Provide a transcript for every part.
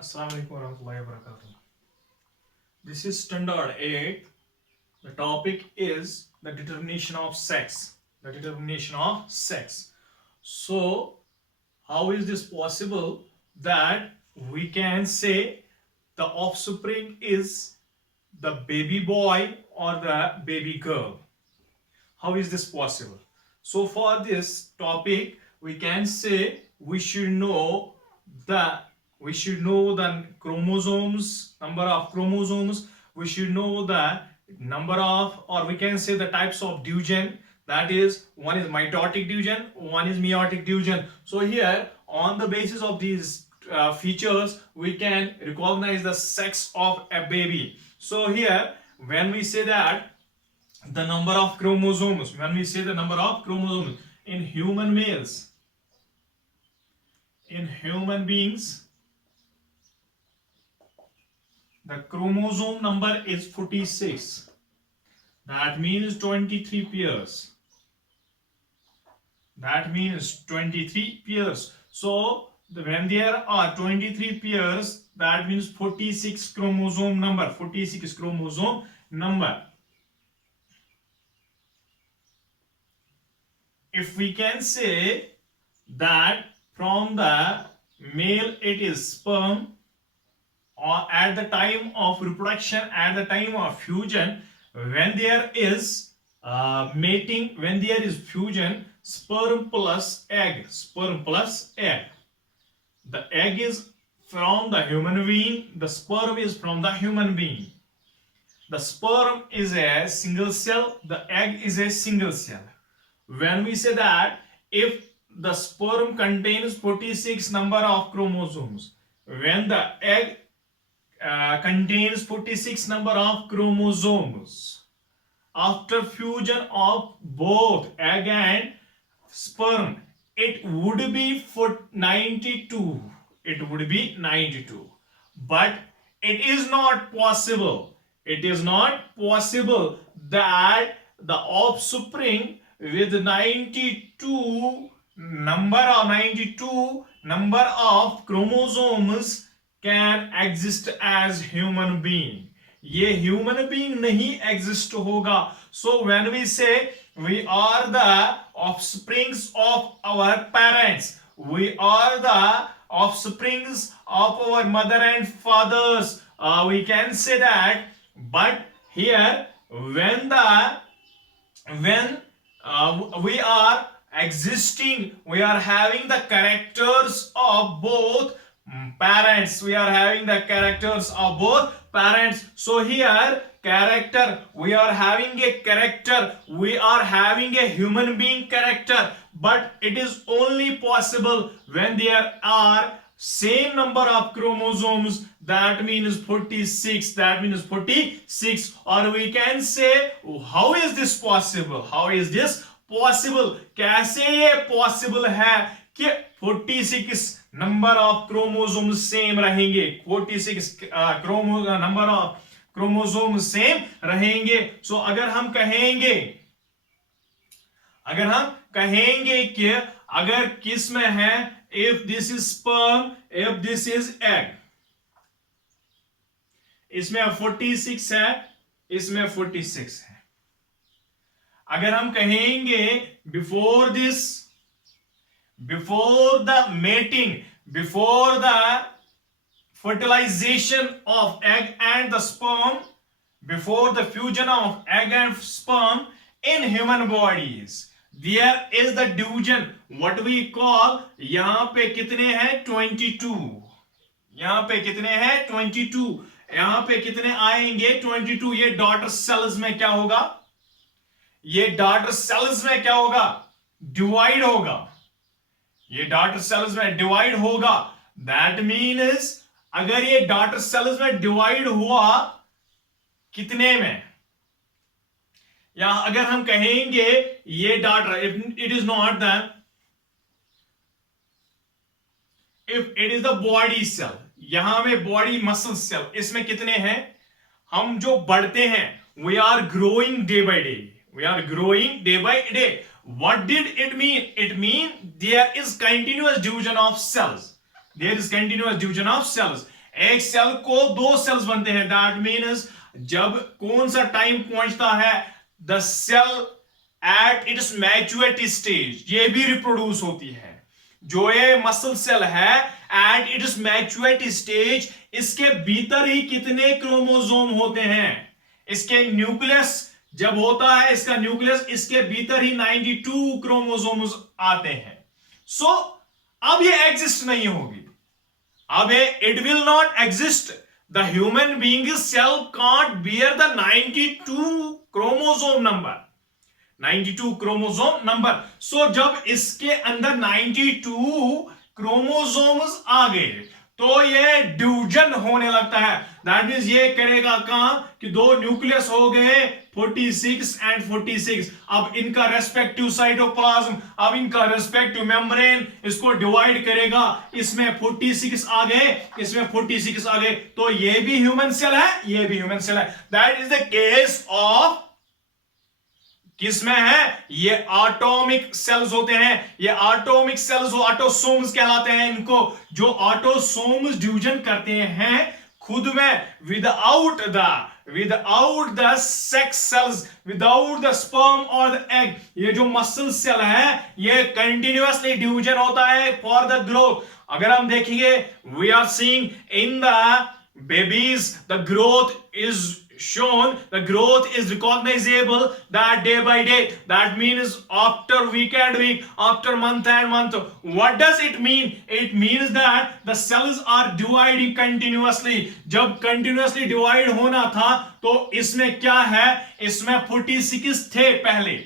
Assalamu alaikum warahmatullahi wabarakatuh. This is standard 8. The topic is the determination of sex. The determination of sex. So, how is this possible that we can say the offspring is the baby boy or the baby girl? How is this possible? So, for this topic, we can say the we should know the chromosomes, number of chromosomes. We should know the number of, or we can say the types of division. That is, one is mitotic division, one is meiotic division. So here, on the basis of these features, we can recognize the sex of a baby. So here, when we say that the number of chromosomes, when we say the number of chromosomes in human males, in human beings, the chromosome number is 46. That means 23 pairs. That means 23 pairs. So when there are 23 pairs, that means 46 chromosome number. 46 chromosome number. If we can say that from the male it is sperm, or at the time of reproduction, at the time of fusion, when there is mating, when there is fusion, sperm plus egg, the egg is from the human being, the sperm is from the human being. The sperm is a single cell, the egg is a single cell. When we say that if the sperm contains 46 number of chromosomes, when the egg contains 46 number of chromosomes, after fusion of both egg and sperm, it would be 92. It would be 92. But it is not possible. It is not possible that the offspring with 92 number of chromosomes can exist as human being. ये human being नहीं exist होगा. So when we say we are the offsprings of our parents, we are the offsprings of our mother and fathers, we can say that. But here when we are existing, we are having the characters of both parents, we are having the characters of both parents. So here character, we are having a character, we are having a human being character, but it is only possible when there are same number of chromosomes. That means 46. That means 46. Or we can say, how is this possible? How is this possible? कैसे ये possible है कि 46 number of chromosomes same रहेंगे? 46 number of chromosomes same रहेंगे. So अगर हम कहेंगे कि अगर किस में है, if this is sperm, if this is egg, इसमें 46 है, इसमें 46 है. अगर हम कहेंगे before the mating, before the fertilization of egg and the sperm, before the fusion of egg and sperm in human bodies, there is the division, what we call, यहाँ पे कितने हैं 22, यहाँ पे कितने हैं 22, यहाँ पे कितने आएंगे 22. ये डॉटर सेल्स में क्या होगा, ये डॉटर सेल्स में क्या होगा, डिवाइड होगा. ये डॉटर सेल्स में डिवाइड होगा. दैट मीन्स अगर ये डॉटर सेल्स में डिवाइड हुआ कितने में, या अगर हम कहेंगे ये daughter, it is not the, if it is the body cell, यहां में बॉडी मसल सेल, इसमें कितने हैं, हम जो बढ़ते हैं, we are growing day by day, we are growing day by day. What did it mean? It means there is continuous division of cells. There is continuous division of cells. एक cell को दो sales बनते हैं, that means जब कौन सा time पहुंचता है, the cell at its maturity stage, ये भी रिप्रोड्यूस होती है। जो ये मसल सेल है एट इट्स मैच्योरिटी स्टेज, इसके भीतर ही कितने क्रोमोसोम होते हैं? इसके न्यूक्लियस जब होता है, इसका न्यूक्लियस, इसके भीतर ही 92 क्रोमोसोम्स आते हैं। सो अब ये एग्जिस्ट नहीं होगी, अब it will not exist. The human being cell can't bear the 92 chromosome number, 92 chromosome number. So जब इसके अंदर 92 क्रोमोसोम्स आ गए तो ये डिवीजन होने लगता है। दैट मींस ये करेगा काम कि दो न्यूक्लियस हो गए 46 एंड 46, अब इनका रेस्पेक्टिव साइटोप्लाज्म, अब इनका रेस्पेक्टिव मेम्ब्रेन इसको डिवाइड करेगा। इसमें 46 आ गए, इसमें 46 आ गए, तो ये भी ह्यूमन सेल है, ये भी ह्यूमन सेल है। That is the case of, किसमें है? ये एटॉमिक सेल्स होते हैं। ये एटॉमिक सेल्स ऑटोसोम्स कहलाते हैं इनको। जो ऑटोसोम्स डिवीजन करते हैं खुद में without the sex cells, without the sperm और द एग। ये जो मसल सेल है ये कंटिन्यूअसली डिवीजन होता है फॉर द ग्रोथ। अगर हम देखेंगे, we are seeing in the babies, the growth is shown, the growth is recognizable that day by day. That means after week and week, after month and month. What does it mean? It means that the cells are dividing continuously. जब continuously divide होना था तो इसमें क्या है? इसमें 46 थे पहले।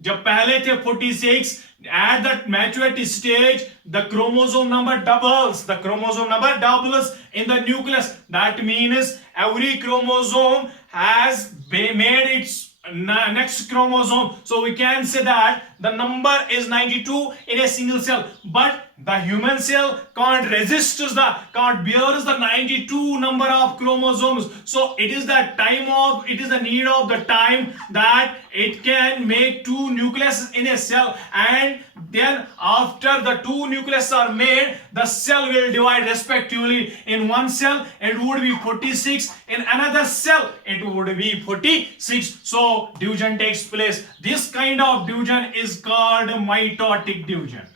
जब पहले थे 46, at the maturity stage the chromosome number doubles, the chromosome number doubles in the nucleus. That means every chromosome has made its next chromosome, so we can say that the number is 92 in a single cell. But the human cell can't bears the 92 number of chromosomes. So it is the need of the time that it can make two nucleus in a cell, and then after the two nucleus are made, the cell will divide respectively. In one cell it would be 46, in another cell it would be 46. So division takes place. This kind of division is called mitotic division.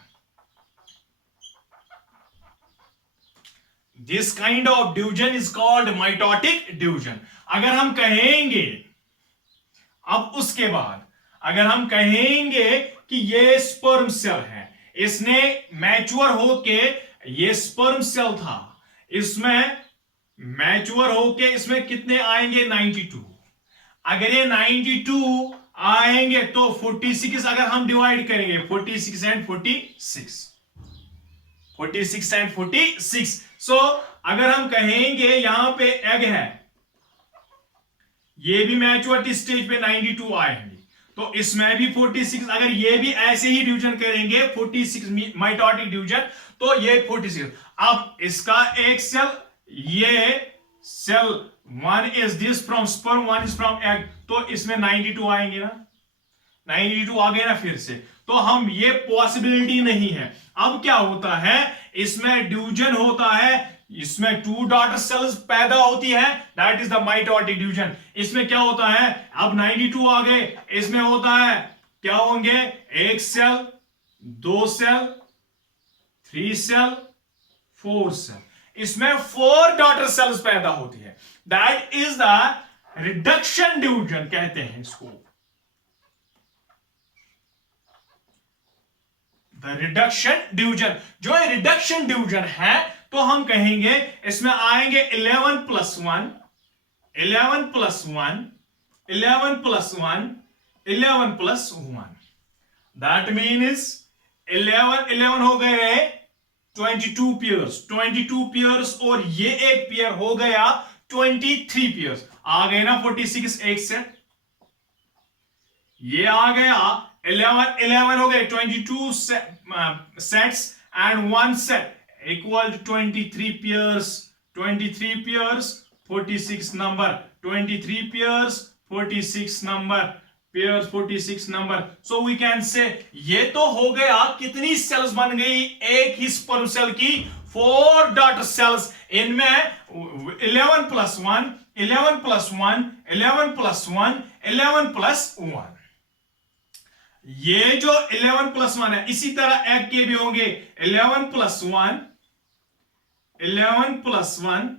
This kind of division is called mitotic division. अगर हम कहेंगे, अब उसके बाद अगर हम कहेंगे कि ये स्पर्म सेल है, इसने मैच्योर होके, ये स्पर्म सेल था, इसमें मैच्योर होके इसमें कितने आएंगे? 92। अगर ये 92 आएंगे तो 46 अगर हम डिवाइड करेंगे, 46 एंड 46, सो अगर हम कहेंगे यहां पे एग है, ये भी मैच्योरिटी स्टेज पे 92 आएंगे, तो इसमें भी 46, अगर ये भी ऐसे ही डिवीजन करेंगे 46 माइटोटिक डिवीजन, तो ये 46। अब इसका एक सेल, ये cell, one is this from sperm, one is from egg, तो इसमें 92 आएंगे ना, 92 आ गए ना फिर से, तो हम ये पॉसिबिलिटी नहीं है। अब क्या होता है, इसमें डिवीजन होता है, इसमें टू डॉटर सेल्स पैदा होती है, that is the mitotic division. इसमें क्या होता है, अब 92 आ गए, इसमें होता है क्या होंगे, एक सेल, दो सेल, 3 सेल, 4 सेल, इसमें 4 डॉटर सेल्स पैदा होती है। That is the reduction division कहते हैं इसको, द रिडक्शन डिवीजन। जो ये रिडक्शन डिवीजन है तो हम कहेंगे इसमें आएंगे 11 + 1, 11 + 1, 11 + 1, 11 + 1, दैट मीन्स 11 हो गए 22 पेयर्स, 22 पेयर्स, और ये एक पेयर हो गया 23 पेयर्स। आ गए ना 46 एक सेट, ये आ गया 11 हो गए 22 sets and 1 set equal to 23 pairs, 23 pairs 46 number, 23 pairs 46 number, pairs 46 number. So we can say ये तो हो गया कितनी सेल्स बन गई एक ही स्पर्म सेल की 4 डॉटर सेल्स. इनमें 11 प्लस 1 11 प्लस 1 11 प्लस 1 11 प्लस 1. ये जो 11 प्लस 1 है इसी तरह एग के भी होंगे 11 प्लस 1 11 प्लस 1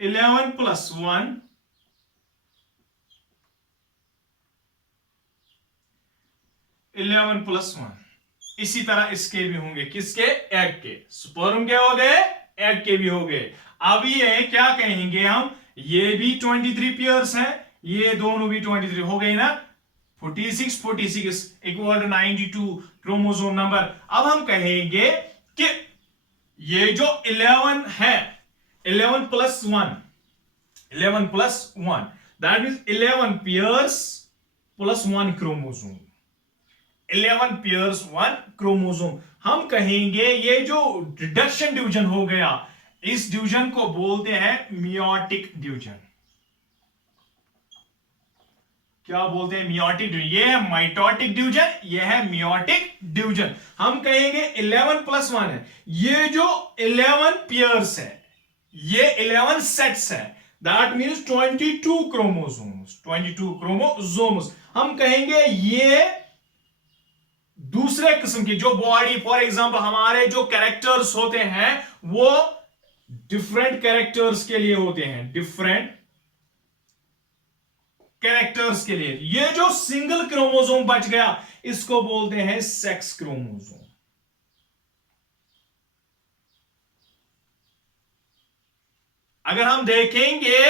11 प्लस 1 11 प्लस 1. इसी तरह इसके भी होंगे. किसके? एग के. स्पर्म के हो गए, एग के भी हो गए. अब ये क्या कहेंगे हम, ये भी 23 पेयर्स हैं, ये दोनों भी 23 हो गए ना. 46 46 इक्वल टू 92 क्रोमोसोम नंबर. अब हम कहेंगे कि ये जो 11 है 11 plus 1 11 plus 1 that means 11 pairs plus 1 chromosome. 11 pairs 1 chromosome. हम कहेंगे ये जो रिडक्शन डिवीजन हो गया इस डिवीजन को बोलते हैं मियोटिक डिवीजन. क्या बोलते हैं? Meiotic division. ये है माइटोटिक डिवीजन, ये है मियोटिक डिवीजन. हम कहेंगे 11 प्लस 1 है. ये जो 11 पेयर्स है ये 11 सेट्स है दैट मींस 22 क्रोमोसोम्स 22 क्रोमोसोम्स. हम कहेंगे ये दूसरे किस्म की जो बॉडी फॉर एग्जांपल हमारे जो कैरेक्टर्स होते हैं वो डिफरेंट कैरेक्टर्स के लिए होते हैं. डिफरेंट कैरेक्टर्स के लिए ये जो सिंगल क्रोमोसोम बच गया इसको बोलते हैं सेक्स क्रोमोसोम. अगर हम देखेंगे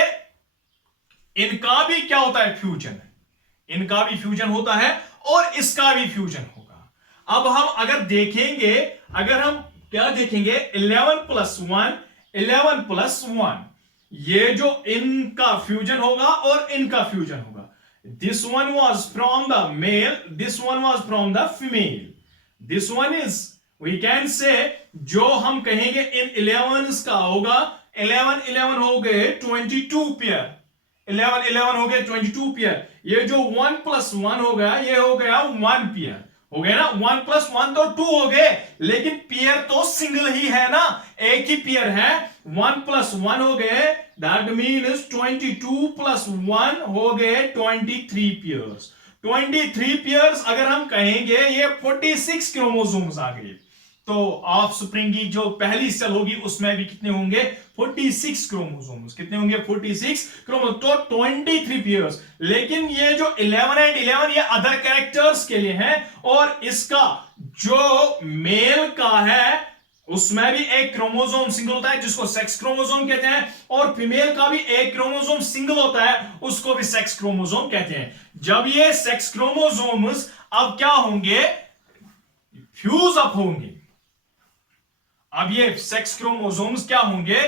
इनका भी क्या होता है फ्यूजन. इनका भी फ्यूजन होता है और इसका भी फ्यूजन होगा. अब हम अगर देखेंगे अगर हम क्या देखेंगे 11 प्लस 1 11 प्लस 1 ये जो इनका फ्यूजन होगा और इनका फ्यूजन होगा. This one was from the male, this one was from the female. This one is we can say जो हम कहेंगे इन 11 का होगा 11 11 हो गए 22 पेयर. 11 11 हो गए 22 पेयर. ये जो 1 प्लस 1 हो गया ये हो गया 1 पेयर हो गया ना. 1 प्लस 1 तो 2 हो गए लेकिन पेयर तो सिंगल ही है ना, एक ही पेयर है. 1 प्लस 1 हो गए दैट मीन्स 22 प्लस 1 हो गए 23 पेयर्स. 23 पेयर्स अगर हम कहेंगे ये 46 क्रोमोसोम्स आ गए. तो ऑफ स्प्रिंग की जो पहली सेल होगी उसमें भी कितने होंगे 46 क्रोमोसोम्स. कितने होंगे 46 क्रोमोसोम. तो 23 पेयर्स. लेकिन ये जो 11 एंड 11 ये अदर कैरेक्टर्स के लिए हैं और इसका जो मेल का है उसमें भी एक क्रोमोसोम सिंगल होता है जिसको सेक्स क्रोमोसोम कहते हैं और फीमेल का भी एक क्रोमोसोम सिंगल होता है उसको भी सेक्स क्रोमोसोम कहते हैं. जब ये सेक्स क्रोमोसोम्स अब क्या होंगे फ्यूज अप होंगे. अब ये सेक्स क्रोमोसोम्स क्या होंगे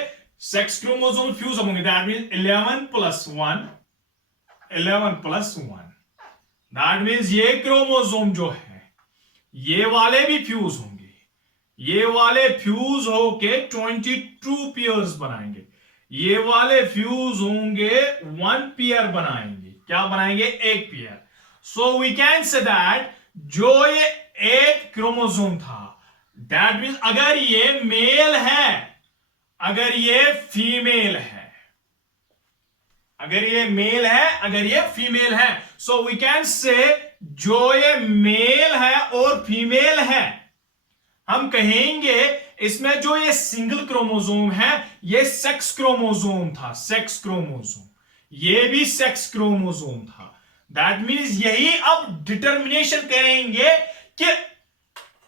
सेक्स क्रोमोसोम फ्यूज अप होंगे. That means 11 plus 1 11 plus 1 that means ये क्रोमोसोम जो है ये वाले भी फ्यूज होंगे. ये वाले फ्यूज होके 22 पेयर्स बनाएंगे. ये वाले फ्यूज होंगे 1 पेयर बनाएंगे. क्या बनाएंगे? एक pair. So we can say that जो ये एक क्रोमोसोम था दैट मींस अगर ये मेल है अगर ये फीमेल है अगर ये मेल है अगर ये फीमेल है सो वी कैन से जो ये मेल है और फीमेल है हम कहेंगे इसमें जो ये सिंगल क्रोमोसोम है ये सेक्स क्रोमोसोम था. सेक्स क्रोमोसोम ये भी सेक्स क्रोमोसोम था. दैट मींस यही अब डिटर्मिनेशन करेंगे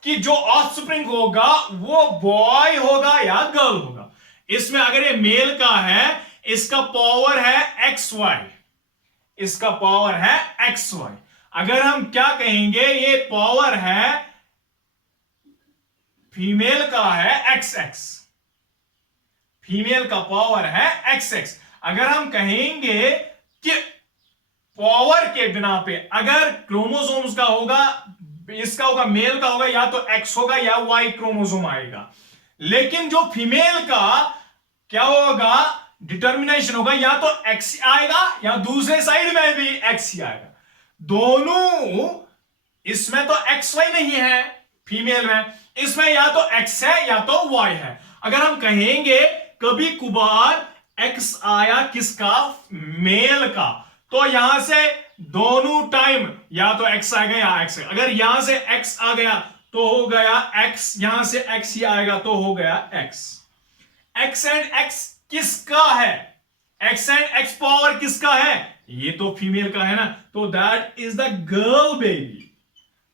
कि जो ऑफस्प्रिंग होगा वो बॉय होगा या गर्ल होगा. इसमें अगर ये मेल का है इसका पावर है XY. इसका पावर है XY. अगर हम क्या कहेंगे ये पावर है फीमेल का है XX. फीमेल का पावर है XX. अगर हम कहेंगे कि पावर के बिना पे अगर क्रोमोसोम्स का होगा इसका होगा मेल का होगा या तो X होगा या Y क्रोमोसोम आएगा. लेकिन जो फीमेल का क्या होगा डिटर्मिनेशन होगा या तो X आएगा या दूसरे साइड में भी X ही आएगा. दोनों, इसमें तो XY नहीं है फीमेल में, इसमें या तो X है या तो Y है। अगर हम कहेंगे कभी कभार X आया किसका, मेल का, तो यहां से दोनों टाइम या तो X आ गया या X। अगर यहां से X आ गया तो हो गया X, यहां से X ही आएगा तो हो गया X। X एंड X किसका है, X एंड X पावर किसका है, ये तो फीमेल का है ना, तो that is the girl baby,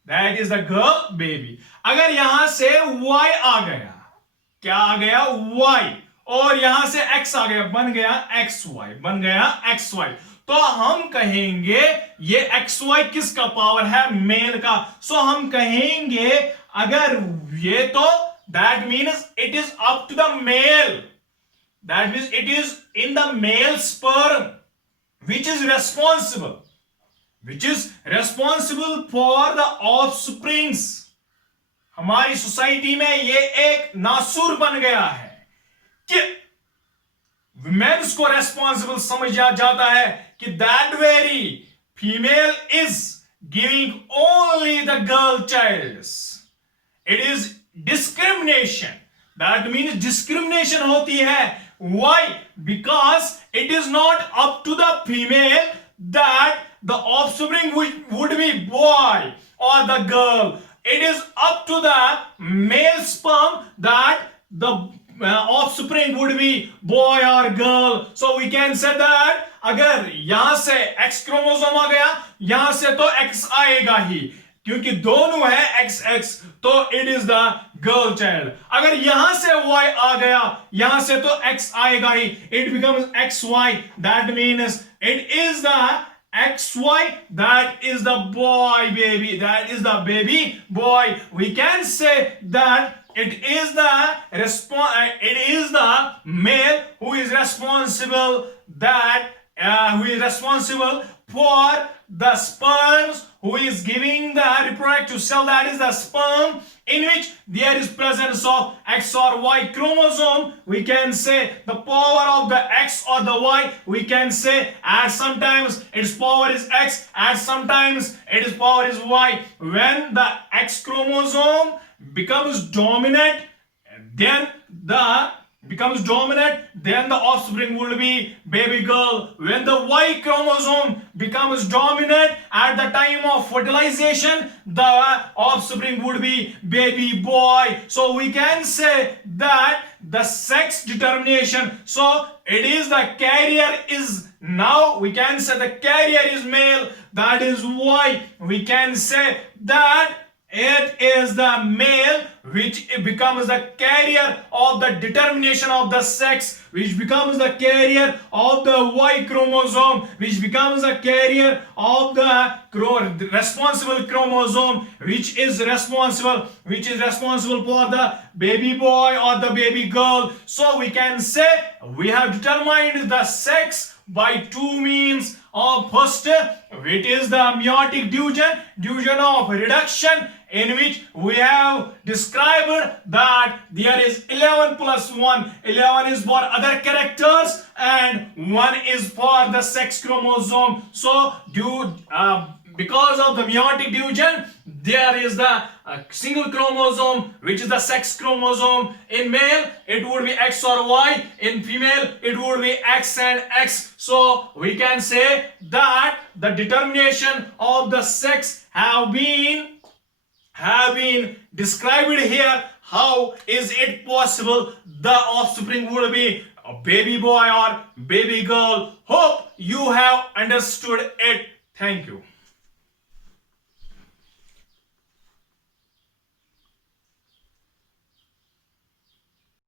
that is the girl baby. अगर यहां से Y आ गया, क्या आ गया, Y, और यहां से X आ गया, बन गया XY, बन गया XY, तो हम कहेंगे ये XY किसका पावर है, मेल का। सो हम कहेंगे अगर ये, तो that means it is up to the male, that means it is in the male sperm which is responsible for the offsprings। हमारी सोसाइटी में ये एक नासूर बन गया है कि विमेन्स को रेस्पॉन्सिबल समझा जाता है कि that very female is giving only the girl child. It is discrimination, that means discrimination होती है। Why? Because it is not up to the female that the offspring would be boy or the girl. It is up to the male sperm that the offspring would be boy or girl. So we can say that अगर यहां से X chromosome आ गया, यहां से तो X आएगा ही, क्योंकि दोनों है XX, तो it is the girl child. अगर यहां से Y आ गया, यहां से तो X आएगा ही, it becomes XY, that means it is the XY, that is the boy baby, that is the baby boy। We can say that it is the male who is responsible, that who is responsible for the sperms, who is giving the reproductive cell, that is the sperm, in which there is presence of X or Y chromosome. We can say the power of the X or the Y, we can say at sometimes its power is X, at sometimes its power is Y. When the X chromosome becomes dominant, then the offspring will be baby girl. When the Y chromosome becomes dominant at the time of fertilization, the offspring would be baby boy. So we can say that the sex determination, so it is the carrier is, now we can say the carrier is male, that is Y. We can say that it is the male which becomes the carrier of the determination of the sex, which becomes the carrier of the Y chromosome, which becomes the carrier of the responsible chromosome, which is responsible for the baby boy or the baby girl. So we can say we have determined the sex by two means. First, it is the meiotic division of reduction, in which we have described that there is 11 plus 1. 11 is for other characters and 1 is for the sex chromosome. So because of the meiotic division, there is the single chromosome, which is the sex chromosome. In male it would be X or Y, in female it would be X and X. So we can say that the determination of the sex have been described here. How is it possible the offspring would be a baby boy or baby girl? Hope you have understood it. Thank you.